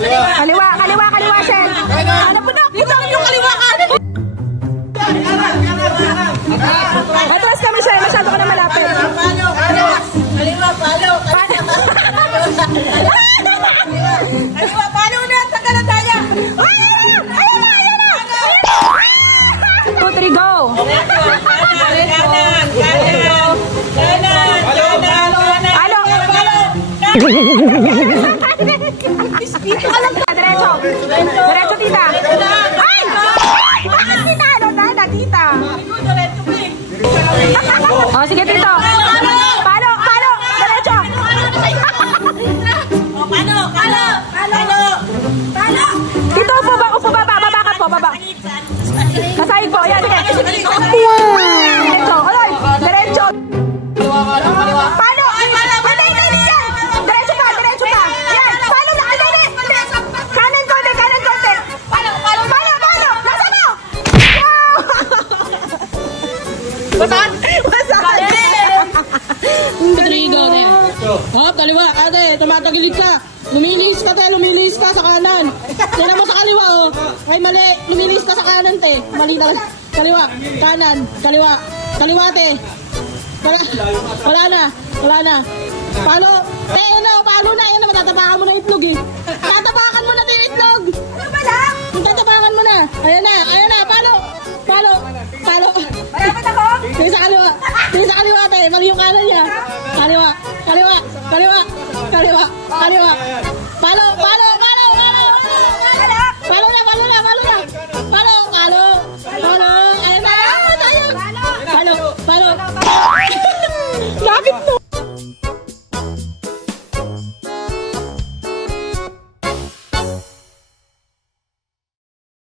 Kaliwa, kaliwa, kaliwa, Sel. Ano po na? Ito yung kaliwa kanan. Atras kami, Sel. Masyado ka na malapit. Kaliwa, palo. Kaliwa, palo na. Saka na tayo. Ayun na, ayun na. 2, 3, go. Kanan. Palo. Diretso. Diretso, tita. Ay! Bakit tita? Ano na, tita? Oh, sige, tito. Palo. Diretso. Tito, upo ba? Baba ka po, baba. Kasahig po. Yan, sige. Diretso. Oloy. Diretso. Palo. Diretso pa. Yan. Palo na. Kanan konti. Palo. Nasa mo? Basan? Patrigo, te. Hop, kaliwa. Ate, tumatagilid ka. Lumilis ka sa kanan. Tingnan mo sa kaliwa, oh. Ay, mali. Lumilis ka sa kanan, te. Mali na. Kaliwa. Kanan. Kaliwa, te. Wala na. Palo. Palo na. Yan na, matatapakan mo na itlog, eh. Tatapakan mo na yung itlog. Ano ba lang? Tatapakan mo na. Ayan na. Palo. Malapit ako? Tingin sa kaliwa, te. Mali yung kanan niya. Kaliwa. Palo. Ayan na. Palo. Lapit mo.